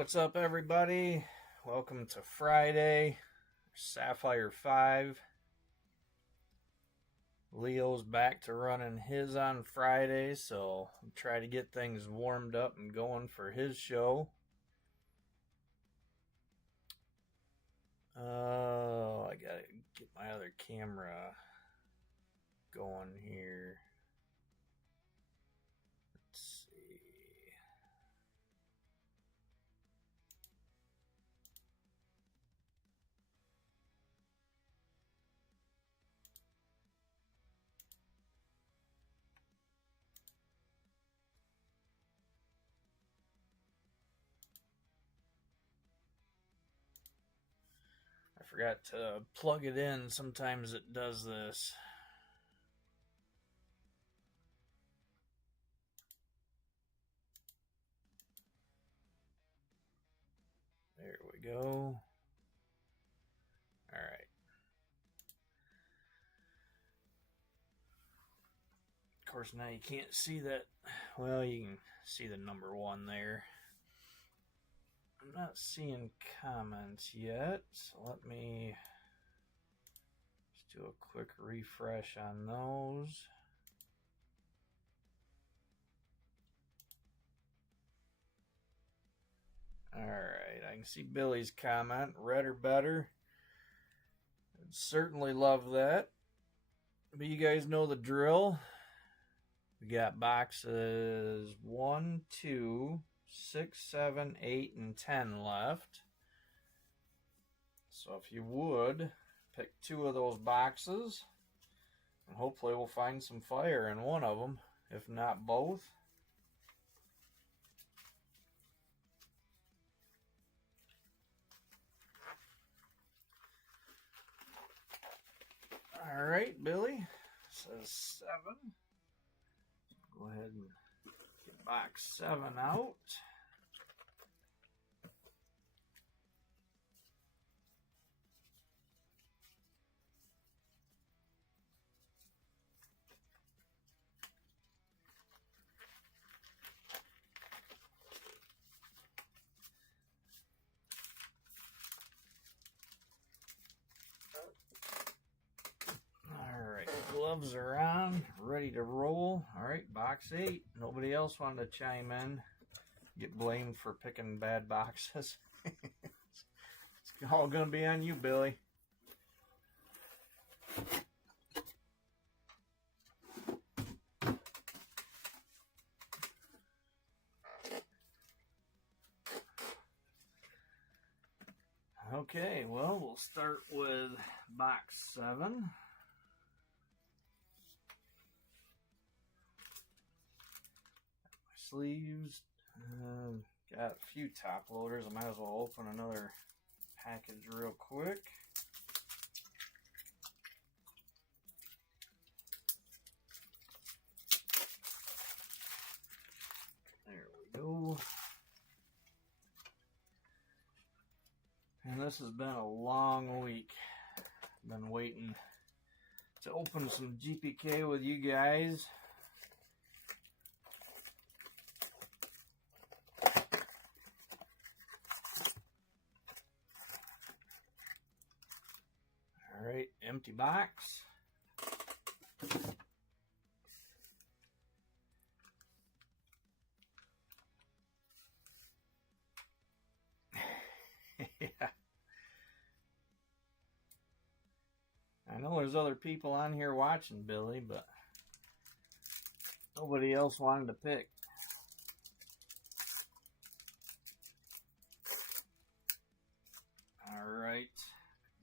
What's up, everybody? Welcome to Friday, Sapphire5. Leo's back to running his on Friday, so I'll try to get things warmed up and going for his show. Oh, I gotta get my other camera going here. Let's see. I forgot to plug it in. Sometimes it does this. There we go. All right. Of course, now you can't see that. Well, you can see the number 1 there. I'm not seeing comments yet, so let me just do a quick refresh on those. Alright, I can see Billy's comment. Red or better. I'd certainly love that. But you guys know the drill. We got boxes 1, 2, 6, 7, 8, and 10 left. So if you would, pick 2 of those boxes, and hopefully we'll find some fire in one of them, if not both. All right, Billy, says 7. Go ahead and get box 7 out. Gloves are on, ready to roll. All right, box 8. Nobody else wanted to chime in. Get blamed for picking bad boxes. It's all going to be on you, Billy. Okay, well, we'll start with box 7. Sleeves. Got a few top loaders. I might as well open another package real quick. There we go. And this has been a long week. Been waiting to open some GPK with you guys. All right, empty box. Yeah. I know there's other people on here watching, Billy, but nobody else wanted to pick. All right.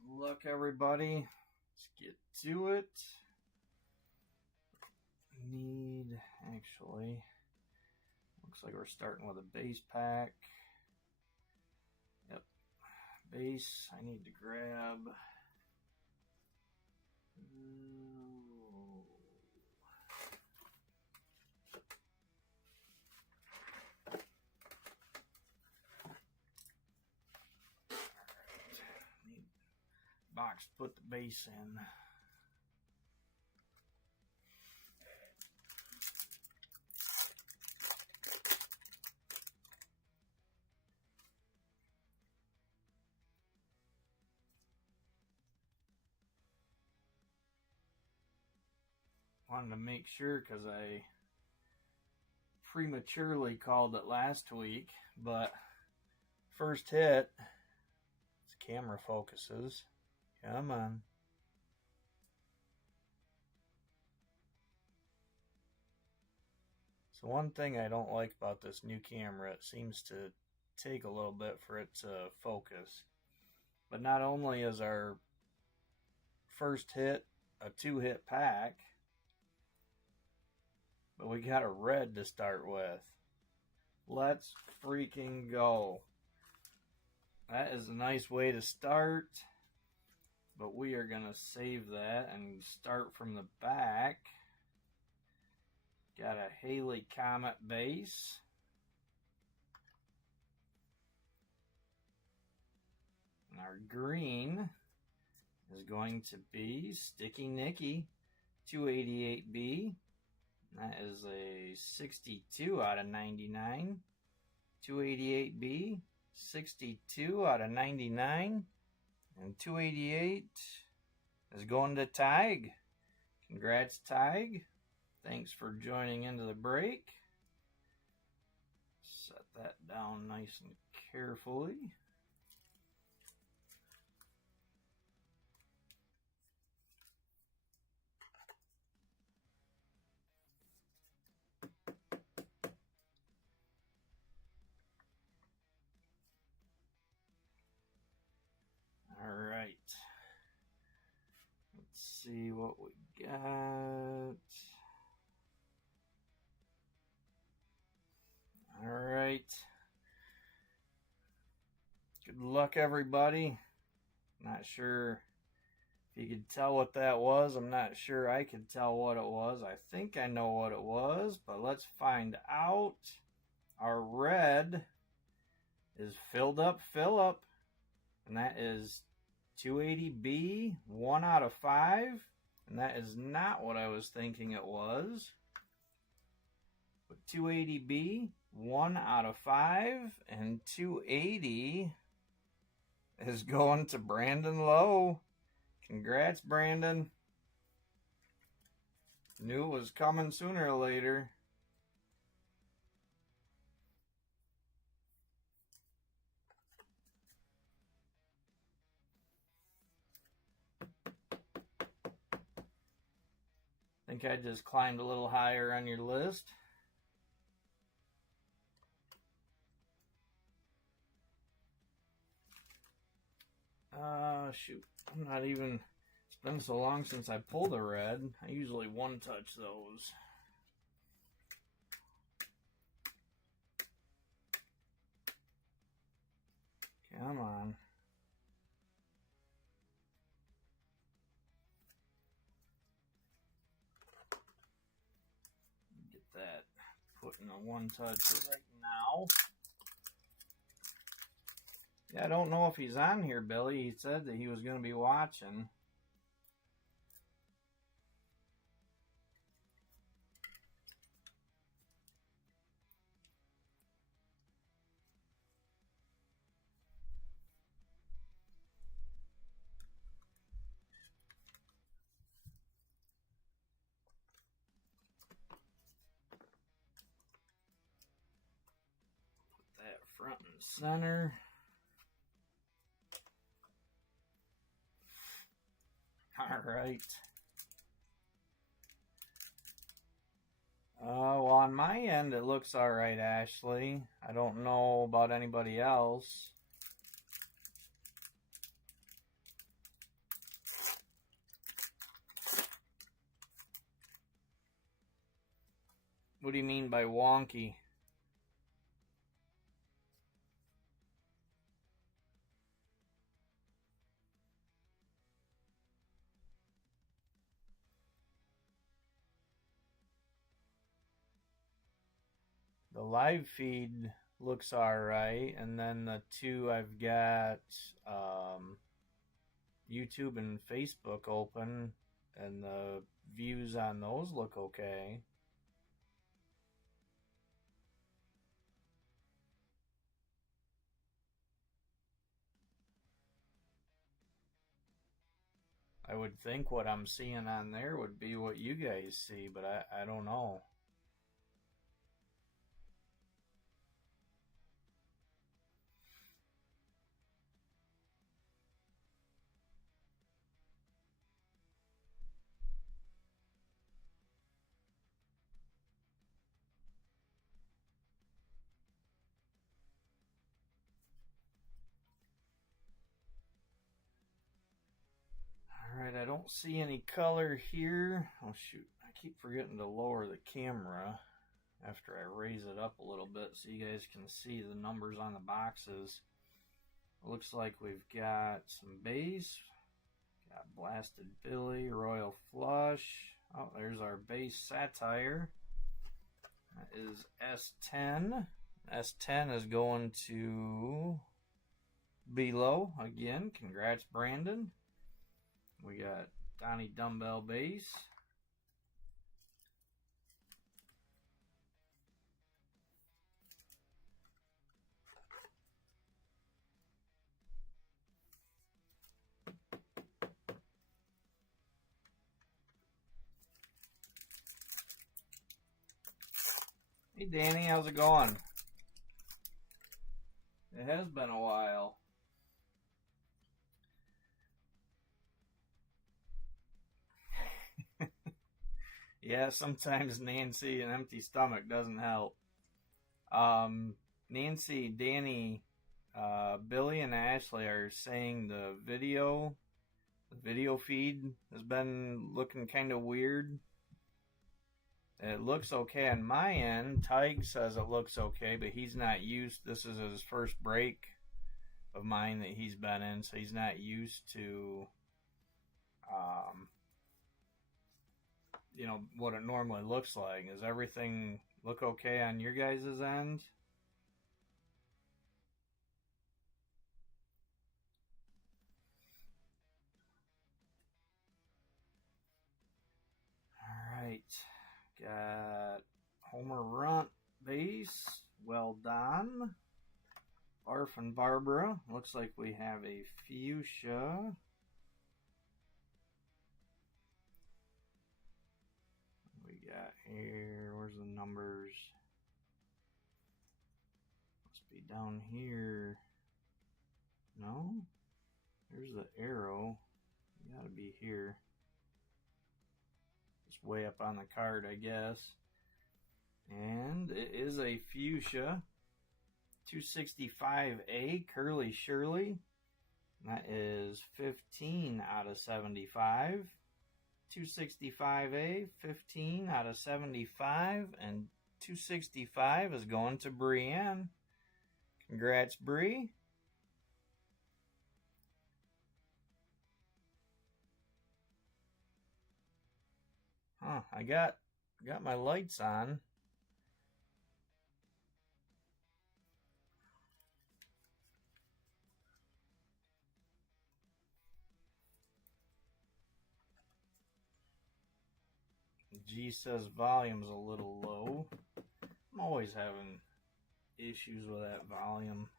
Good luck, everybody. Let's get to it. Actually, looks like we're starting with a base pack. Yep, base. I need to grab. Need box to put the base in. wanted to make sure because I prematurely called it last week, but first hit, this camera focuses. Come on. So one thing I don't like about this new camera, it seems to take a little bit for it to focus. But not only is our first hit a 2-hit pack, but we got a red to start with. Let's freaking go. That is a nice way to start, but we are going to save that and start from the back. Got a Haley Comet base. And our green is going to be Sticky Nicky 288B. That is a 62 out of 99. 288B, 62 out of 99. And 288 is going to Tig. Congrats, Tig. Thanks for joining into the break. Set that down nice and carefully. Alright. Let's see what we got. Alright. Good luck, everybody. Not sure if you could tell what that was. I'm not sure I could tell what it was. I think I know what it was, but let's find out. Our red is Filled Up Phillip, and that is 280B, 1 out of 5, and that is not what I was thinking it was. But 280B, 1 out of 5, and 280 is going to Brandon Lowe. Congrats, Brandon. Knew it was coming sooner or later. Think I just climbed a little higher on your list. Shoot. I'm not even... It's been so long since I pulled a red. I usually one-touch those. Come on. Get that put in a one-touch right now. Yeah, I don't know if he's on here, Billy. He said that he was going to be watching. Put that front and center. All right. Well, on my end, it looks all right, Ashley. I don't know about anybody else. What do you mean by wonky? The live feed looks alright, and then the two I've got YouTube and Facebook open, and the views on those look okay. I would think what I'm seeing on there would be what you guys see, but I don't know. Alright, I don't see any color here. Oh shoot, I keep forgetting to lower the camera after I raise it up a little bit so you guys can see the numbers on the boxes. It looks like we've got some base, got Blasted Billy, Royal Flush. Oh, there's our base Satire. That is S10. S10 is going to Below again. Congrats, Brandon. We got Donnie Dumbbell Base. Hey Danny, how's it going? It has been a while. Yeah, sometimes Nancy, an empty stomach doesn't help. Nancy, Danny, Billy, and Ashley are saying the video feed has been looking kind of weird. It looks okay on my end. Tig says it looks okay, but he's not used. This is his first break of mine that he's been in, so he's not used to what it normally looks like. Does everything look okay on your guys' end? Alright. Got Homer Runt base. Well done. Barf and Barbara. Looks like we have a fuchsia. Got here, where's the numbers? Must be down here. No? There's the arrow. You gotta be here. Just way up on the card, I guess. And it is a fuchsia. 265A, Curly Shirley. That is 15 out of 75. 265A, 15 out of 75, and 265 is going to Brienne. Congrats, Bree. Huh, I got my lights on. G says volume's a little low. I'm always having issues with that volume.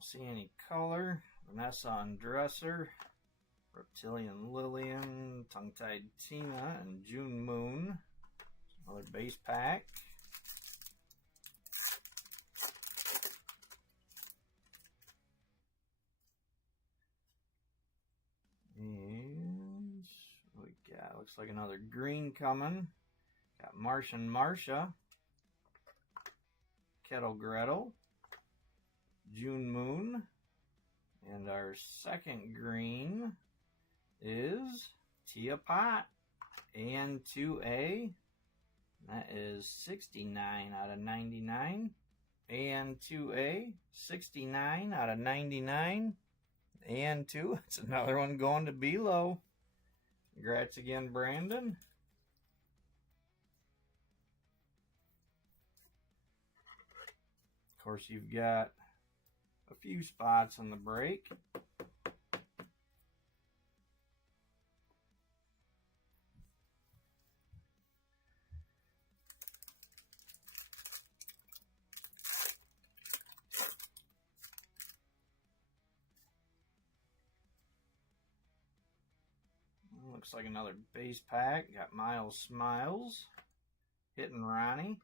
See any color. Vanessa Undresser, Reptilian Lillian, Tongue-Tied Tina, and June Moon. Another base pack. And what we got? Looks like another green coming. Got Martian Marsha, Kettle Gretel, June Moon, and our second green is Tia Pot and 2A. That is 69 out of 99. And 2A, 69 out of 99. And 2, it's another one going to Below. Congrats again, Brandon. Of course, you've got a few spots on the break. Looks like another base pack. Got Miles Smiles, Hitting Ronnie,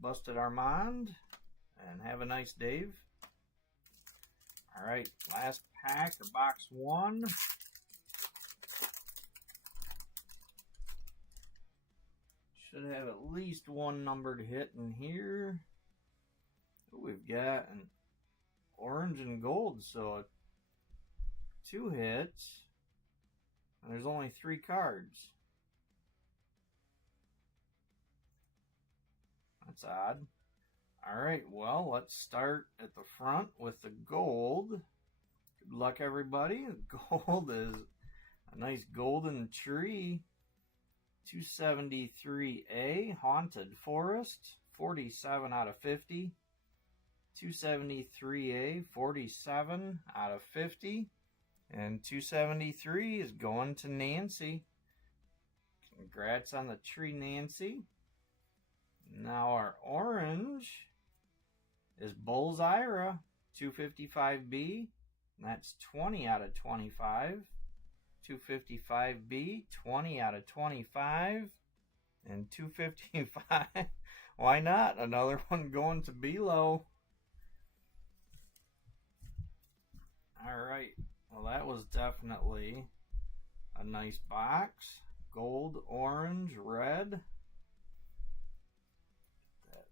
Busted Armand, and Have a Nice Dave. All right, last pack or box one. Should have at least one numbered hit in here. We've got an orange and gold, so 2 hits. And there's only 3 cards. That's odd. Alright, well, let's start at the front with the gold. Good luck, everybody. The gold is a nice golden tree. 273A, Haunted Forest. 47 out of 50. 273A, 47 out of 50. And 273 is going to Nancy. Congrats on the tree, Nancy. Now our orange is Bulls Ira, 255B. And that's 20 out of 25. 255B, 20 out of 25. And 255, why not? Another one going to Below. Alright. Well, that was definitely a nice box. Gold, orange, red. That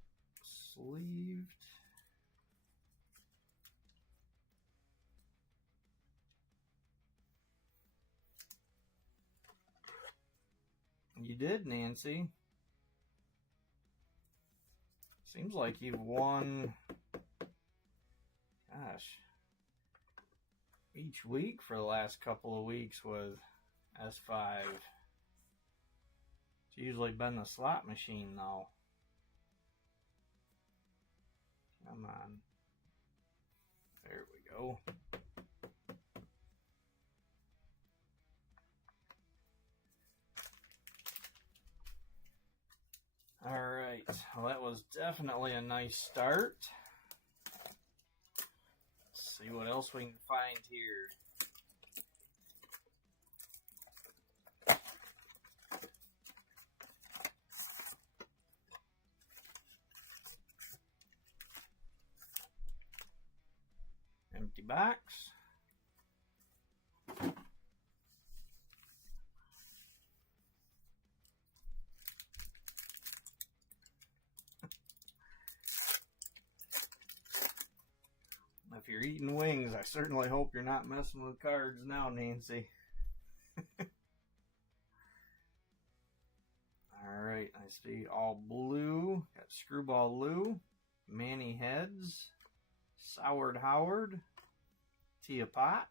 sleeved. You did, Nancy. Seems like you've won, gosh, each week for the last couple of weeks with S5. It's usually been the slot machine, though. Come on. There we go. Alright, well, that was definitely a nice start. Let's see what else we can find here. Empty box. If you're eating wings, I certainly hope you're not messing with cards now, Nancy. Alright, I see all blue. Got Screwball Lou, Manny Heads, Soured Howard, Tia Pot,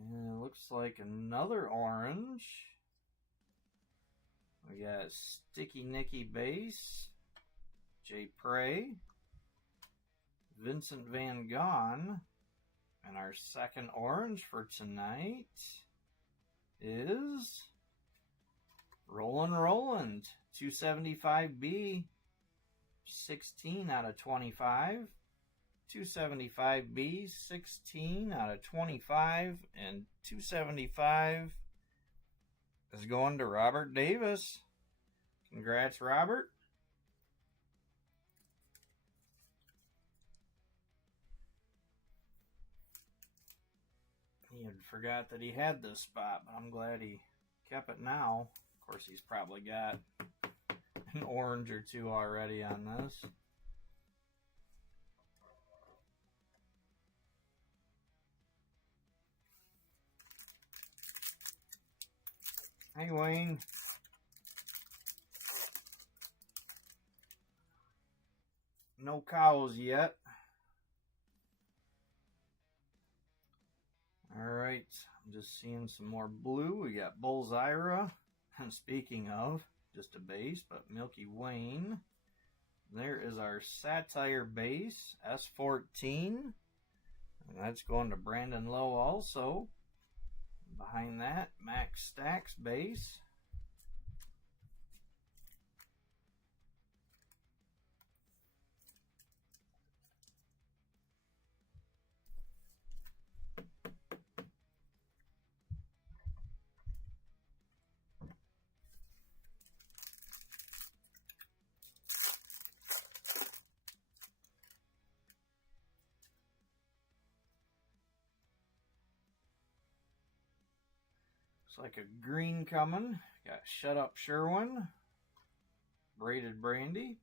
and it looks like another orange. We got Sticky Nicky Base, Jay Prey, Vincent Van Gogh. And our second orange for tonight is Roland, 275B, 16 out of 25. 275B, 16 out of 25. And 275 is going to Robert Davis. Congrats, Robert. He had forgot that he had this spot, but I'm glad he kept it now. Of course, he's probably got an orange or two already on this. Hey, Wayne. No cows yet. Alright, I'm just seeing some more blue. We got Bullsira. And speaking of, just a base, but Milky Wayne. There is our Satire base, S14. And that's going to Brandon Lowe also. Behind that, Max Stacks base. Like a green coming. Got Shut Up Sherwin, Braided Brandy,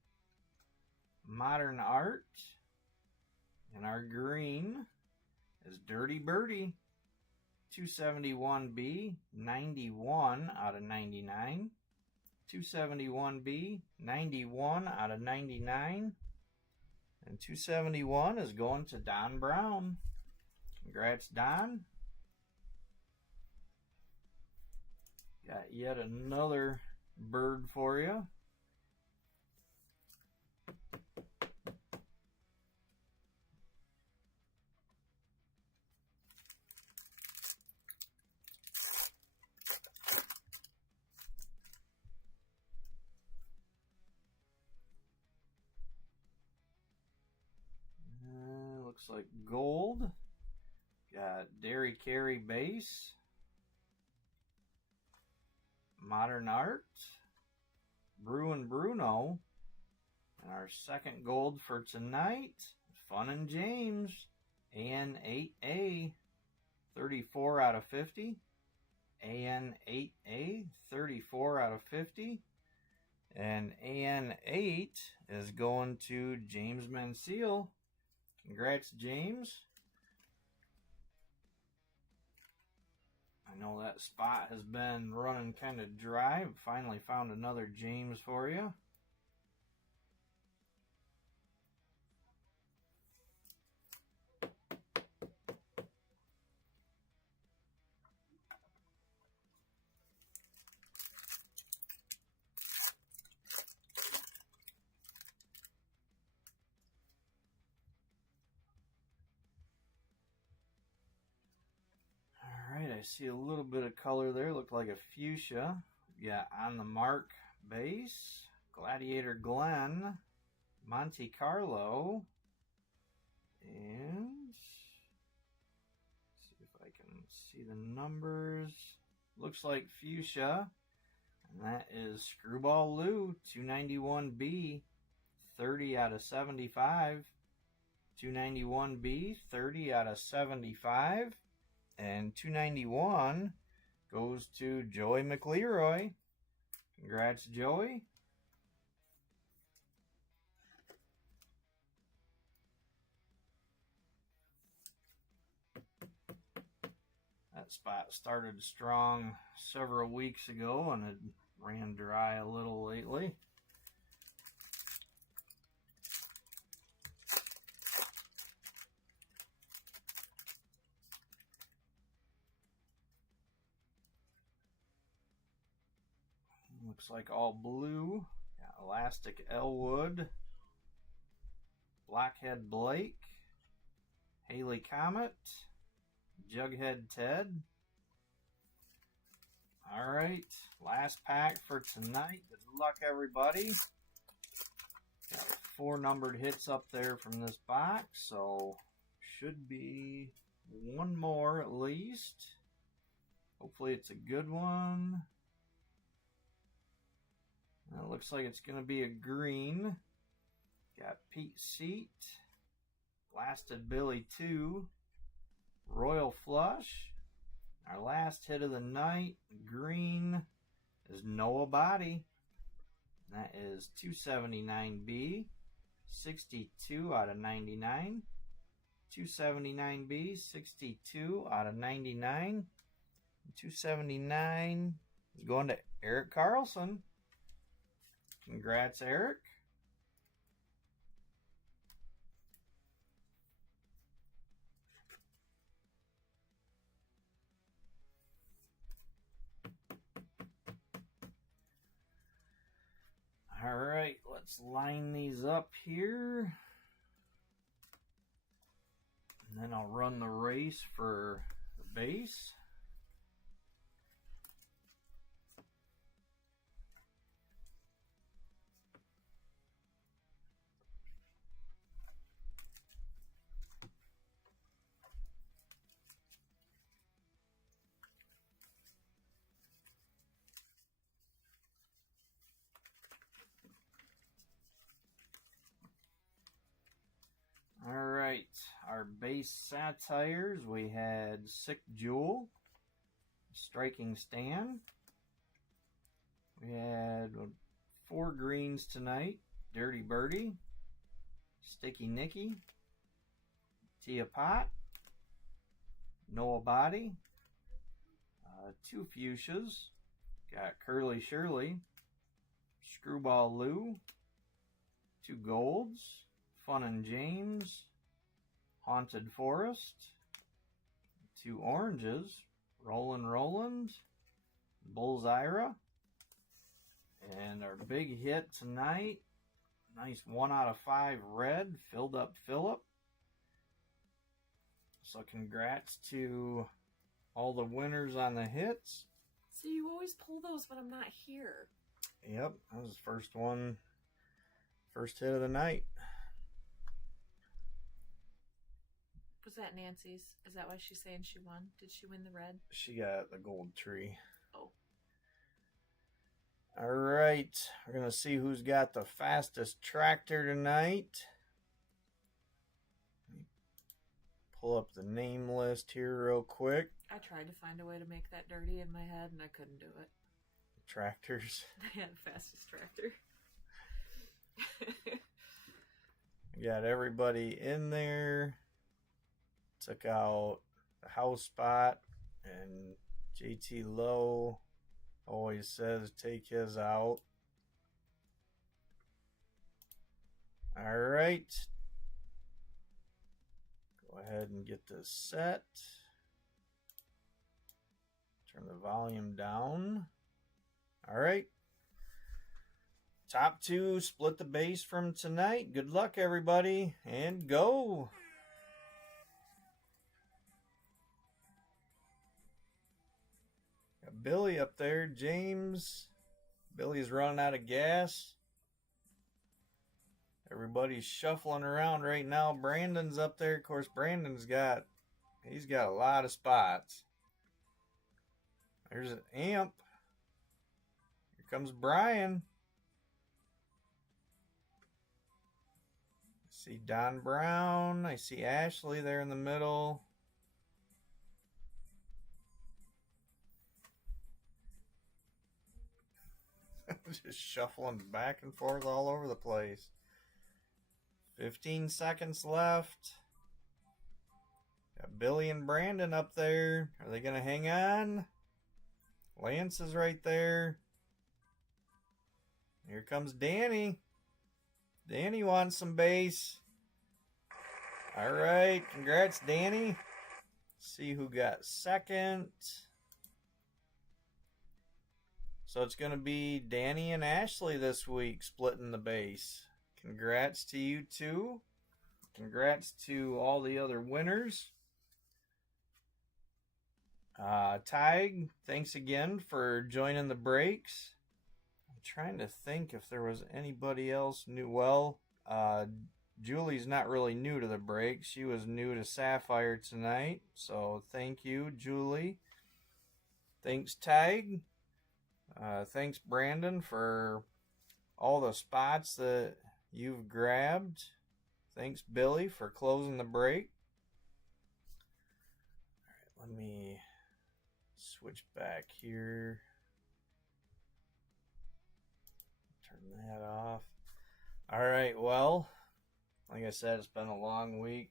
Modern Art, and our green is Dirty Birdie, 271B, 91 out of 99, 271B, 91 out of 99, and 271 is going to Don Brown. Congrats, Don. Got yet another bird for you. Looks like gold. Got Derry Carey base. Modern Art, Bruin Bruno, and our second gold for tonight, Fun and James, AN8A, 34 out of 50, AN8A, 34 out of 50, and AN8 is going to James Mansell. Congrats, James. I know that spot has been running kind of dry. Finally found another James for you. I see a little bit of color there. Looked like a fuchsia. Got On the Mark base, Gladiator Glen, Monte Carlo, and see if I can see the numbers. Looks like fuchsia, and that is Screwball Lou, 291B, 30 out of 75. 291B, 30 out of 75. And 291 goes to Joey McLeroy. Congrats, Joey. That spot started strong several weeks ago and it ran dry a little lately. Looks like all blue. Got Elastic Elwood, Blackhead Blake, Haley Comet, Jughead Ted. Alright, last pack for tonight. Good luck, everybody. Got 4 numbered hits up there from this box, so should be one more at least. Hopefully it's a good one. It looks like it's going to be a green. Got Pete Seat, Blasted Billy 2, Royal Flush. Our last hit of the night, green, is Noah Body. That is 279B, 62 out of 99. 279B, 62 out of 99. 279 is going to Eric Carlson. Congrats, Eric. All right, let's line these up here. And then I'll run the race for the base. All right, our base satires, we had Sick Jewel, Striking Stan. We had 4 greens tonight, Dirty Birdie, Sticky Nicky, Tia Pot, Noah Body, 2 fuchsias, got Curly Shirley, Screwball Lou, 2 golds, Fun and James, Haunted Forest, 2 oranges, Rollin' Roland, Bullsira, and our big hit tonight, nice 1 out of 5 red, Filled Up Phillip. So congrats to all the winners on the hits. So you always pull those when I'm not here. Yep, that was the first one, first hit of the night. Was that Nancy's? Is that why she's saying she won? Did she win the red? She got the gold tree. Oh. All right, we're going to see who's got the fastest tractor tonight. Pull up the name list here real quick. I tried to find a way to make that dirty in my head and I couldn't do it. Tractors. I had the fastest tractor. We got everybody in there. Took out the house spot, and JT Lowe always says take his out. All right. Go ahead and get this set. Turn the volume down. All right. Top 2 split the base from tonight. Good luck, everybody, and go. Got Billy up there. James. Billy's running out of gas. Everybody's shuffling around right now. Brandon's up there. Of course, he's got a lot of spots. There's an Amp. Here comes Brian. I see Don Brown. I see Ashley there in the middle. Just shuffling back and forth all over the place. 15 seconds left. Got Billy and Brandon up there. Are they going to hang on? Lance is right there. Here comes Danny. Danny wants some base. All right. Congrats, Danny. See who got second. So it's going to be Danny and Ashley this week splitting the base. Congrats to you two. Congrats to all the other winners. Tig, thanks again for joining the breaks. I'm trying to think if there was anybody else new. Well, Julie's not really new to the breaks. She was new to Sapphire tonight. So thank you, Julie. Thanks, Tig. Thanks, Brandon, for all the spots that you've grabbed. Thanks, Billy, for closing the break. All right, let me switch back here. Turn that off. All right, well, like I said, it's been a long week.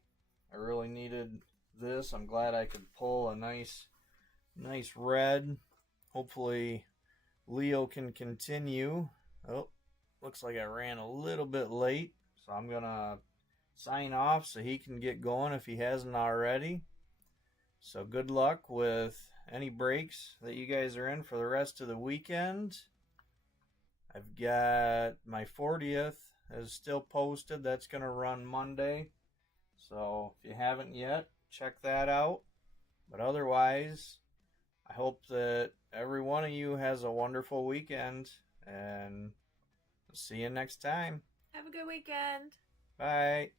I really needed this. I'm glad I could pull a nice red. Hopefully Leo can continue. Oh, looks like I ran a little bit late, so I'm going to sign off so he can get going if he hasn't already. So good luck with any breaks that you guys are in for the rest of the weekend. I've got my 40th is still posted. That's going to run Monday. So if you haven't yet, check that out. But otherwise, I hope that every one of you has a wonderful weekend, and see you next time. Have a good weekend. Bye.